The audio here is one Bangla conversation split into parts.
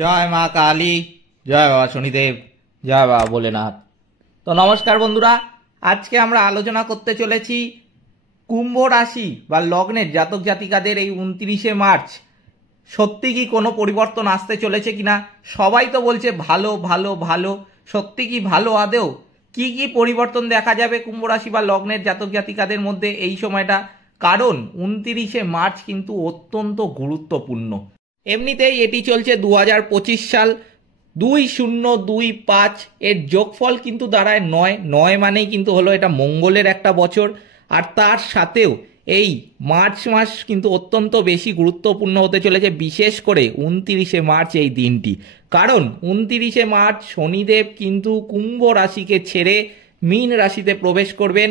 জয় মা কালী, জয় বাবা শনিদেব, জয় বাবা ভোলেনাথ। তো নমস্কার বন্ধুরা, আজকে আমরা আলোচনা করতে চলেছি কুম্ভ রাশি বা লগ্নের জাতক জাতিকাদের এই 29শে মার্চ সত্যি কি কোনো পরিবর্তন আসতে চলেছে কিনা। সবাই তো বলছে ভালো ভালো ভালো, সত্যি কি ভালো আদেও? কি কি পরিবর্তন দেখা যাবে কুম্ভ রাশি বা লগ্নের জাতক জাতিকাদের মধ্যে এই সময়টা? কারণ 29শে মার্চ কিন্তু অত্যন্ত গুরুত্বপূর্ণ। এমনিতেই এটি চলছে 2025 সাল, 2025 এর যোগফল কিন্তু দাঁড়ায় 9 মানেই কিন্তু হলো এটা মঙ্গলের একটা বছর। আর তার সাথেও এই মার্চ মাস কিন্তু অত্যন্ত বেশি গুরুত্বপূর্ণ হতে চলেছে, বিশেষ করে 29শে মার্চ এই দিনটি। কারণ 29শে মার্চ শনিদেব কিন্তু কুম্ভ রাশিকে ছেড়ে মীন রাশিতে প্রবেশ করবেন।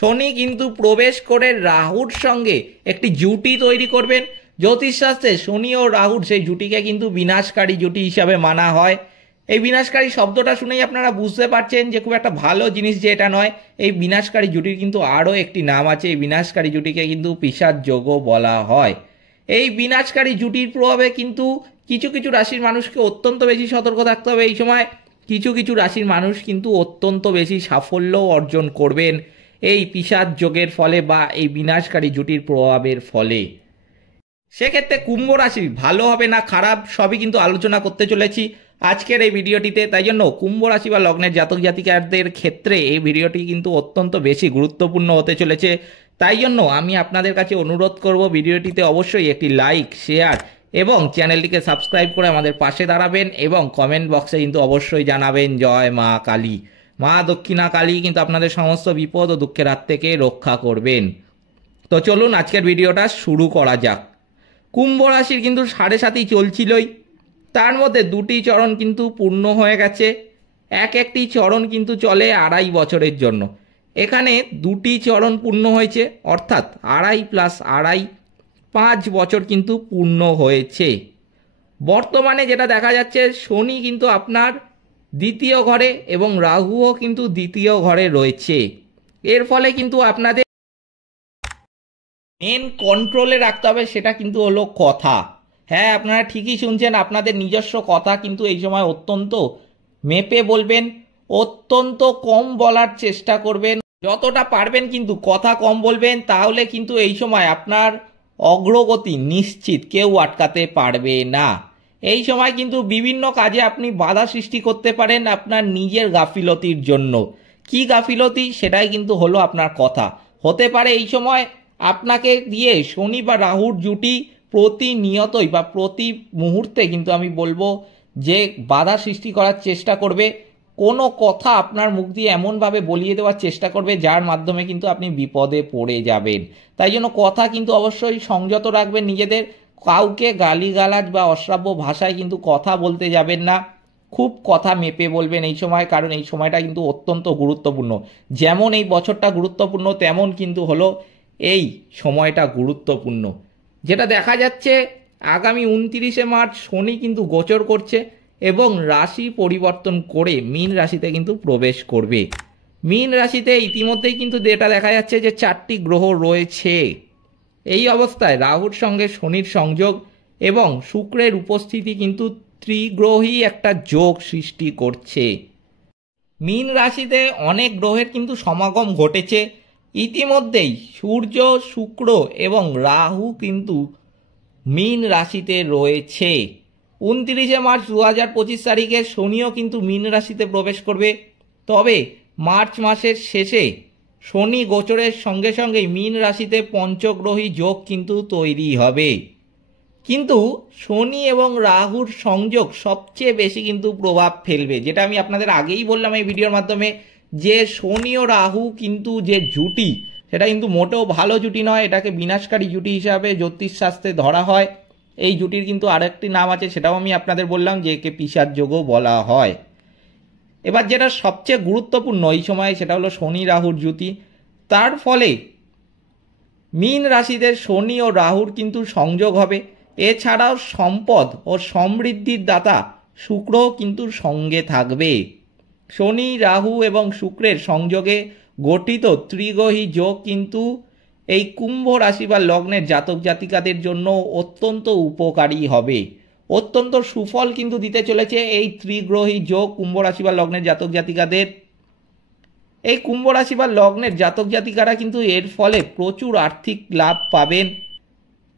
শনি কিন্তু প্রবেশ করে রাহুর সঙ্গে একটি জুটি তৈরি করবেন। জ্যোতিষশাস্ত্রে শনি ও রাহুর সেই জুটিকে কিন্তু বিনাশকারী জুটি হিসাবে মানা হয়। এই বিনাশকারী শব্দটা শুনেই আপনারা বুঝতে পারছেন যে খুব একটা ভালো জিনিস যে এটা নয়। এই বিনাশকারী জুটির কিন্তু আরও একটি নাম আছে। এই বিনাশকারী জুটিকে কিন্তু পিশাচ যোগও বলা হয়। এই বিনাশকারী জুটির প্রভাবে কিন্তু কিছু কিছু রাশির মানুষকে অত্যন্ত বেশি সতর্ক থাকতে হবে। এই সময় কিছু কিছু রাশির মানুষ কিন্তু অত্যন্ত বেশি সাফল্য অর্জন করবেন এই পিশাচ যোগের ফলে বা এই বিনাশকারী জুটির প্রভাবের ফলে। সেক্ষেত্রে কুম্ভ রাশি ভালো হবে না খারাপ সবই কিন্তু আলোচনা করতে চলেছি আজকের এই ভিডিওটিতে। তাই জন্য কুম্ভ রাশি বা লগ্নের জাতক জাতিকাদের ক্ষেত্রে এই ভিডিওটি কিন্তু অত্যন্ত বেশি গুরুত্বপূর্ণ হতে চলেছে। তাই জন্য আমি আপনাদের কাছে অনুরোধ করব ভিডিওটিতে অবশ্যই একটি লাইক, শেয়ার এবং চ্যানেলটিকে সাবস্ক্রাইব করে আমাদের পাশে দাঁড়াবেন এবং কমেন্ট বক্সে কিন্তু অবশ্যই জানাবেন জয় মা কালী। মা দক্ষিণা কালী কিন্তু আপনাদের সমস্ত বিপদ ও দুঃখের হাত থেকে রক্ষা করবেন। তো চলুন আজকের ভিডিওটা শুরু করা যাক। কুম্ভ রাশির কিন্তু 7.5 চলছিলই, তার মধ্যে 2টি চরণ কিন্তু পূর্ণ হয়ে গেছে। একটি চরণ কিন্তু চলে 2.5 বছরের জন্য। এখানে 2টি চরণ পূর্ণ হয়েছে, অর্থাৎ 2.5 + 2.5 5 বছর কিন্তু পূর্ণ হয়েছে। বর্তমানে যেটা দেখা যাচ্ছে শনি কিন্তু আপনার দ্বিতীয় ঘরে এবং রাহুও কিন্তু দ্বিতীয় ঘরে রয়েছে। এর ফলে কিন্তু আপনাদের মেন কন্ট্রোলে রাখতে হবে, সেটা কিন্তু হলো কথা। হ্যাঁ, আপনারা ঠিকই শুনছেন, আপনাদের নিজস্ব কথা কিন্তু এই সময় অত্যন্ত মেপে বলবেন, অত্যন্ত কম বলার চেষ্টা করবেন। যতটা পারবেন কিন্তু কথা কম বলবেন, তাহলে কিন্তু এই সময় আপনার অগ্রগতি নিশ্চিত, কেউ আটকাতে পারবে না। এই সময় কিন্তু বিভিন্ন কাজে আপনি বাধা সৃষ্টি করতে পারেন আপনার নিজের গাফিলতির জন্য। কি গাফিলতি? সেটাই কিন্তু হলো আপনার কথা। হতে পারে এই সময় আপনাকে দিয়ে শনি বা রাহুর জুটি প্রতিনিয়তই বা প্রতি মুহূর্তে কিন্তু আমি বলবো যে বাধা সৃষ্টি করার চেষ্টা করবে। কোনো কথা আপনার মুখ দিয়ে এমনভাবে বলিয়ে দেওয়ার চেষ্টা করবে যার মাধ্যমে কিন্তু আপনি বিপদে পড়ে যাবেন। তাই জন্য কথা কিন্তু অবশ্যই সংযত রাখবেন নিজেদের। কাউকে গালিগালাজ বা অশ্রাব্য ভাষায় কিন্তু কথা বলতে যাবেন না। খুব কথা মেপে বলবেন এই সময়, কারণ এই সময়টা কিন্তু অত্যন্ত গুরুত্বপূর্ণ। যেমন এই বছরটা গুরুত্বপূর্ণ, তেমন কিন্তু হলো এই সময়টা গুরুত্বপূর্ণ। যেটা দেখা যাচ্ছে আগামী 29শে মার্চ শনি কিন্তু গোচর করছে এবং রাশি পরিবর্তন করে মীন রাশিতে কিন্তু প্রবেশ করবে। মীন রাশিতে ইতিমধ্যেই কিন্তু যেটা দেখা যাচ্ছে যে 4টি গ্রহ রয়েছে। এই অবস্থায় রাহুর সঙ্গে শনির সংযোগ এবং শুক্রের উপস্থিতি কিন্তু ত্রিগ্রহী একটা যোগ সৃষ্টি করছে। মীন রাশিতে অনেক গ্রহের কিন্তু সমাগম ঘটেছে ইতিমধ্যেই। সূর্য, শুক্র এবং রাহু কিন্তু মীন রাশিতে রয়েছে। 29শে মার্চ 2025 তারিখে শনিও কিন্তু মীন রাশিতে প্রবেশ করবে। তবে মার্চ মাসের শেষে শনি গোচরের সঙ্গে সঙ্গেই মীন রাশিতে পঞ্চগ্রহী যোগ কিন্তু তৈরি হবে। কিন্তু শনি এবং রাহুর সংযোগ সবচেয়ে বেশি কিন্তু প্রভাব ফেলবে, যেটা আমি আপনাদের আগেই বললাম এই ভিডিওর মাধ্যমে, যে শনি ও রাহু কিন্তু যে জুটি, সেটা কিন্তু মোটেও ভালো জুটি নয়। এটাকে বিনাশকারী জুটি হিসাবে জ্যোতিষশাস্ত্রে ধরা হয়। এই জুটির কিন্তু আরেকটি নাম আছে, সেটাও আমি আপনাদের বললাম, যে একে পিশাচ যোগও বলা হয়। এবার যেটা সবচেয়ে গুরুত্বপূর্ণ এই সময়, সেটা হলো শনি রাহুর জুটি। তার ফলে মীন রাশিতে শনি ও রাহুর কিন্তু সংযোগ হবে। এছাড়াও সম্পদ ও সমৃদ্ধির দাতা শুক্রও কিন্তু সঙ্গে থাকবে। শনি, রাহু এবং শুক্রের সংযোগে গঠিত ত্রিগ্রহী যোগ কিন্তু এই কুম্ভ রাশি বা লগ্নের জাতক জাতিকাদের জন্য অত্যন্ত উপকারী হবে। অত্যন্ত সুফল কিন্তু দিতে চলেছে এই ত্রিগ্রহী যোগ কুম্ভ রাশি বা লগ্নের জাতক জাতিকাদের। এই কুম্ভ রাশি বা লগ্নের জাতক জাতিকারা কিন্তু এর ফলে প্রচুর আর্থিক লাভ পাবেন,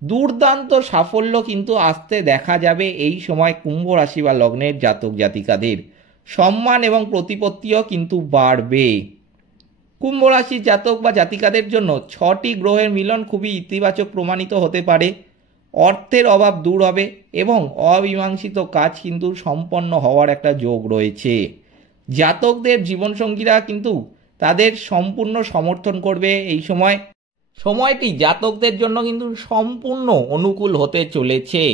দুর্দান্ত সাফল্য কিন্তু আসতে দেখা যাবে এই সময় কুম্ভ রাশি বা লগ্নের জাতক জাতিকাদের। সম্মান এবং প্রতিপত্তিও কিন্তু বাড়বে। কুম্ভ রাশির জাতক বা জাতিকাদের জন্য 6টি গ্রহের মিলন খুবই ইতিবাচক প্রমাণিত হতে পারে। অর্থের অভাব দূর হবে এবং অমীমাংসিত কাজ কিন্তু সম্পন্ন হওয়ার একটা যোগ রয়েছে। জাতকদের জীবনসঙ্গীরা কিন্তু তাদের সম্পূর্ণ সমর্থন করবে এই সময়। সময়টি জাতকদের জন্য কিন্তু সম্পূর্ণ অনুকূল হতে চলেছে।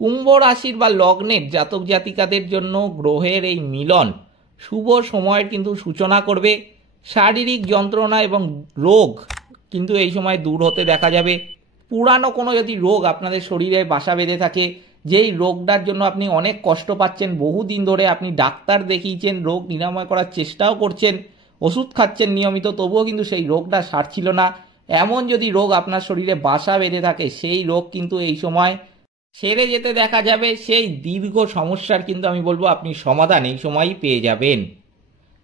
কুম্ভ রাশির বা লগ্নের জাতক জাতিকাদের জন্য গ্রহের এই মিলন শুভ সময়ের কিন্তু সূচনা করবে। শারীরিক যন্ত্রণা এবং রোগ কিন্তু এই সময় দূর হতে দেখা যাবে। পুরানো কোনো যদি রোগ আপনাদের শরীরে বাসা বেঁধে থাকে, যেই রোগটার জন্য আপনি অনেক কষ্ট পাচ্ছেন, বহুদিন ধরে আপনি ডাক্তার দেখিয়েছেন, রোগ নিরাময় করার চেষ্টাও করছেন, ওষুধ খাচ্ছেন নিয়মিত, তবুও কিন্তু সেই রোগটা সারছিল না, এমন যদি রোগ আপনার শরীরে বাসা বেঁধে থাকে, সেই রোগ কিন্তু এই সময় সেরে যেতে দেখা যাবে। সেই দীর্ঘ সমস্যার কিন্তু আমি বলবো আপনি সমাধান এই সময়ই পেয়ে যাবেন।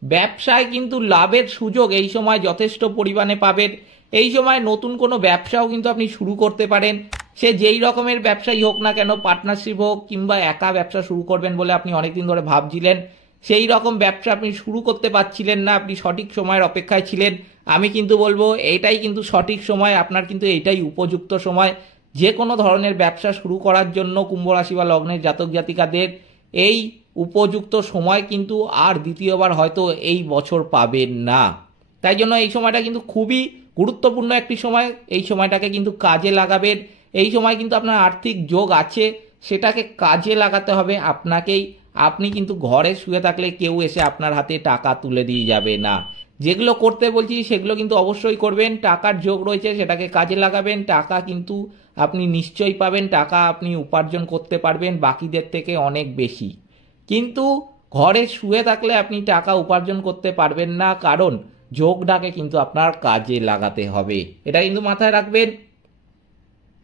ব্যবসায় কিন্তু লাভের সুযোগ এই সময় যথেষ্ট পরিমাণে পাবেন। এই সময় নতুন কোনো ব্যবসাও কিন্তু আপনি শুরু করতে পারেন। সে যেই রকমের ব্যবসাই হোক না কেন, পার্টনারশিপ হোক কিংবা একা ব্যবসা শুরু করবেন বলে আপনি অনেকদিন ধরে ভাবছিলেন, সেই রকম ব্যবসা আপনি শুরু করতে পারছিলেন না, আপনি সঠিক সময়ের অপেক্ষায় ছিলেন, আমি কিন্তু বলবো এটাই কিন্তু সঠিক সময়, আপনার কিন্তু এটাই উপযুক্ত সময়। যে কোনো ধরনের ব্যবসা শুরু করার জন্য কুম্ভ রাশি বা লগ্নের জাতক জাতিকাদের এই উপযুক্ত সময় কিন্তু আর দ্বিতীয়বার হয়তো এই বছর পাবেন না। তাই জন্য এই সময়টা কিন্তু খুবই গুরুত্বপূর্ণ একটি সময়। এই সময়টাকে কিন্তু কাজে লাগাবেন। এই সময় কিন্তু আপনার আর্থিক যোগ আছে, সেটাকে কাজে লাগাতে হবে আপনাকেই। আপনি কিন্তু ঘরে শুয়ে থাকলে কেউ এসে আপনার হাতে টাকা তুলে দিয়ে যাবে না। যেগুলো করতে বলছি সেগুলো কিন্তু অবশ্যই করবেন। টাকার যোগ রয়েছে, সেটাকে কাজে লাগাবেন। টাকা কিন্তু আপনি নিশ্চয়ই পাবেন, টাকা আপনি উপার্জন করতে পারবেন বাকিদের থেকে অনেক বেশি। কিন্তু ঘরে শুয়ে থাকলে আপনি টাকা উপার্জন করতে পারবেন না, কারণ যোগটাকে কিন্তু আপনার কাজে লাগাতে হবে, এটা কিন্তু মাথায় রাখবেন।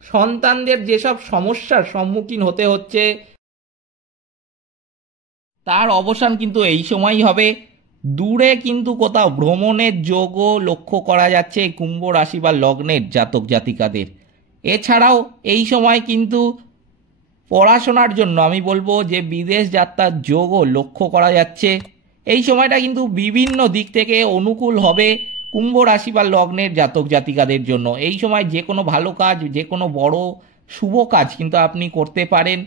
সন্তানদের যেসব সমস্যার সম্মুখীন হতে হচ্ছে তার অবসান কিন্তু এই সময়ই হবে। দূরে কিন্তু কোথাও ভ্রমণের যোগও লক্ষ্য করা যাচ্ছে এই কুম্ভ রাশি বা লগ্নের জাতক জাতিকাদের। এছাড়াও এই সময় কিন্তু পড়াশোনার জন্য আমি বলবো যে বিদেশ যাত্রার যোগও লক্ষ্য করা যাচ্ছে। এই সময়টা কিন্তু বিভিন্ন দিক থেকে অনুকূল হবে কুম্ভ রাশি বা লগ্নের জাতক জাতিকাদের জন্য। এই সময় যে কোনো ভালো কাজ, যে কোনো বড় শুভ কাজ কিন্তু আপনি করতে পারেন।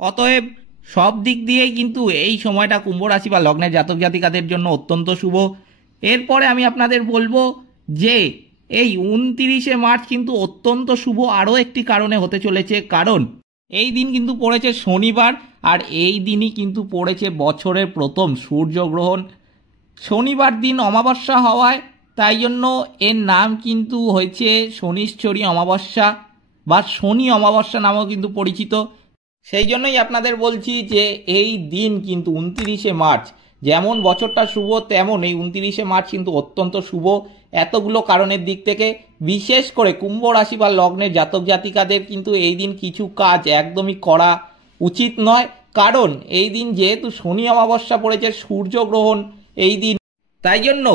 অতএব সব দিক দিয়েই কিন্তু এই সময়টা কুম্ভ রাশি বা লগ্নের জাতক জাতিকাদের জন্য অত্যন্ত শুভ। এরপরে আমি আপনাদের বলবো যে এই 29শে মার্চ কিন্তু অত্যন্ত শুভ আরও একটি কারণে হতে চলেছে, কারণ এই দিন কিন্তু পড়েছে শনিবার, আর এই দিনই কিন্তু পড়েছে বছরের প্রথম সূর্যগ্রহণ। শনিবার দিন অমাবস্যা হওয়ায় তাই জন্য এর নাম কিন্তু হয়েছে শনিশ্চরী অমাবস্যা বা শনি অমাবস্যা নামেও কিন্তু পরিচিত। সেই জন্যই আপনাদের বলছি যে এই দিন কিন্তু 29শে মার্চ, যেমন বছরটা শুভ তেমন এই 29শে মার্চ কিন্তু অত্যন্ত শুভ এতগুলো কারণের দিক থেকে। বিশেষ করে কুম্ভ রাশি বা লগ্নের জাতক জাতিকাদের কিন্তু এই দিন কিছু কাজ একদমই করা উচিত নয়, কারণ এই দিন যেহেতু শনি অমাবস্যা পড়েছে, সূর্যগ্রহণ এই দিন, তাই জন্য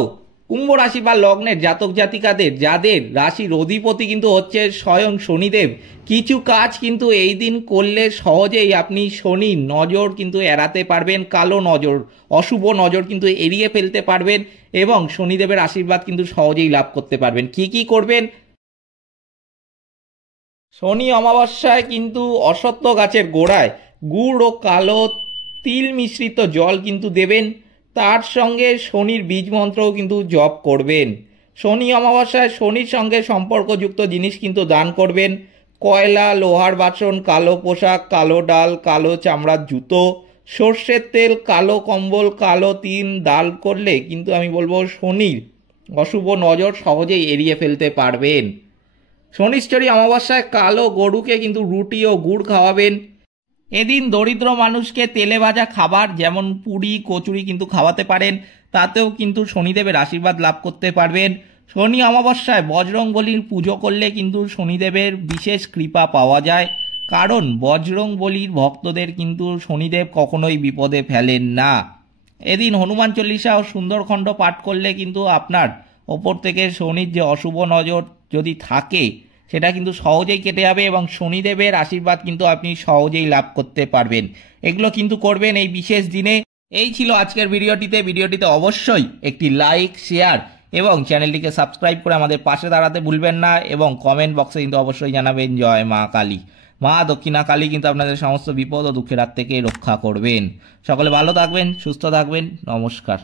কুম্ভ রাশি বা লগ্নের জাতক জাতিকাদের যাদের রাশির অধিপতি কিন্তু হচ্ছে স্বয়ং শনিদেব, কিছু কাজ কিন্তু এই দিন করলে সহজেই আপনি শনির নজর কিন্তু এড়াতে পারবেন, কালো নজর, অশুভ নজর কিন্তু এড়িয়ে ফেলতে পারবেন এবং শনিদেবের আশীর্বাদ কিন্তু সহজেই লাভ করতে পারবেন। কি কি করবেন? শনি অমাবস্যায় কিন্তু অশ্বত্থ গাছের গোড়ায় গুড় ও কালো তিল মিশ্রিত জল কিন্তু দেবেন, তার সঙ্গে শনির বীজ মন্ত্রও কিন্তু জপ করবেন। শনি অমাবস্যায় শনির সঙ্গে সম্পর্কযুক্ত জিনিস কিন্তু দান করবেন। কয়লা, লোহার বাসন, কালো পোশাক, কালো ডাল, কালো চামড়ার জুতো, সর্ষের তেল, কালো কম্বল, কালো তিল দান করলে কিন্তু আমি বলবো শনির অশুভ নজর সহজেই এড়িয়ে ফেলতে পারবেন। শনিশ্চরী অমাবস্যায় কালো গরুকে কিন্তু রুটি ও গুড় খাওয়াবেন। এদিন দরিদ্র মানুষকে তেলে ভাজা খাবার যেমন পুরি, কচুরি কিন্তু খাওয়াতে পারেন, তাতেও কিন্তু শনিদেবের আশীর্বাদ লাভ করতে পারবেন। শনি অমাবস্যায় বজরংবলীর পুজো করলে কিন্তু শনিদেবের বিশেষ কৃপা পাওয়া যায়। কারণ বজরং বলির ভক্তদের কিন্তু শনিদেব কখনোই বিপদে ফেলেন না। এদিন হনুমান চল্লিশা ও সুন্দরখণ্ড পাঠ করলে কিন্তু আপনার ওপর থেকে শনির যে অশুভ নজর যদি থাকে সেটা কিন্তু সহজেই কেটে যাবে এবং শনিদেবের আশীর্বাদ কিন্তু আপনি সহজেই লাভ করতে পারবেন। এগুলো কিন্তু করবেন এই বিশেষ দিনে। এই ছিল আজকের ভিডিওটিতে অবশ্যই একটি লাইক, শেয়ার এবং চ্যানেলটিকে সাবস্ক্রাইব করে আমাদের পাশে দাঁড়াতে ভুলবেন না এবং কমেন্ট বক্সে কিন্তু অবশ্যই জানাবেন জয় মা কালী। মা দক্ষিণা কালী কিন্তু আপনাদের সমস্ত বিপদ ও দুঃখের হাত থেকে রক্ষা করবেন। সকলে ভালো থাকবেন, সুস্থ থাকবেন। নমস্কার।